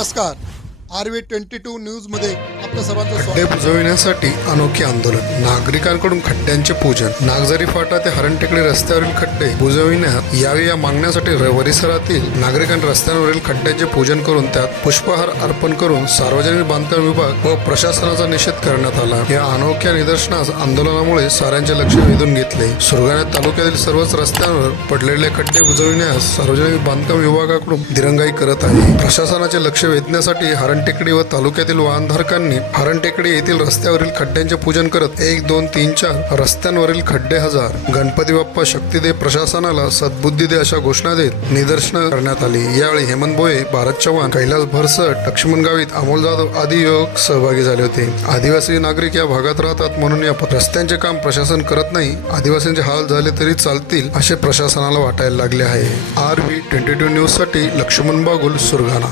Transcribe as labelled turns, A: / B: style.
A: नमस्कार R V twenty to न्यूजमध्ये आपलं सर्वांचं
B: खड्डे
A: स्वागत
B: बुजविण्यासाठी अनोखे आंदोलन. नागरिकांकडून खड्ड्यांचे पूजन. नागझरी फाटा ते हरणटेकडी रस्त्यावरील खड्डे बुजविण्यात यावे या मागण्यासाठी र- परिसरातील नागरिकांनी रस्त्यांवरील खड्ड्यांचे पूजन करून त्यात पुष्पहार अर्पण करून सार्वजनिक बांधकाम विभाग व प्रशासनाचा निषेध करण्यात आला. या अनोख्या निदर्शनास आंदोलनामुळे साऱ्यांचे लक्ष वेधून घेतले. सुरगाणा तालुक्यातील सर्वच रस्त्यांवर पडलेले खड्डे बुजविण्यास सार्वजनिक बांधकाम विभागाकडून दिरंगाई करत आहे. प्रशासनाचे लक्ष वेधण्यासाठी हरण हरणटेकडी व तालुक्यातील वाहनधारकांनी हरणटेकडी येथील रस्त्यावरील खड्ड्यांचे पूजन करत एक दोन तीन चार रस्त्यांवरील खड्डे हजार गणपती बाप्पा शक्ती दे प्रशासनाला सद्बुद्धी दे अशा घोषणा देत निदर्शनं करण्यात आली. यावेळी हेमंत भोये भारत चव्हाण कैलास भरसट लक्ष्मण गावित अमोल जाधव आदी युवक सहभागी झाले होते. आदिवासी नागरिक या भागात राहतात म्हणून या रस्त्यांचे काम प्रशासन करत नाही. आदिवासींचे हाल झाले तरी चालतील असे प्रशासनाला वाटायला लागले आहे. आर व्ही ट्वेंटी टू न्यूजसाठी लक्ष्मण बागुल सुरगाणा.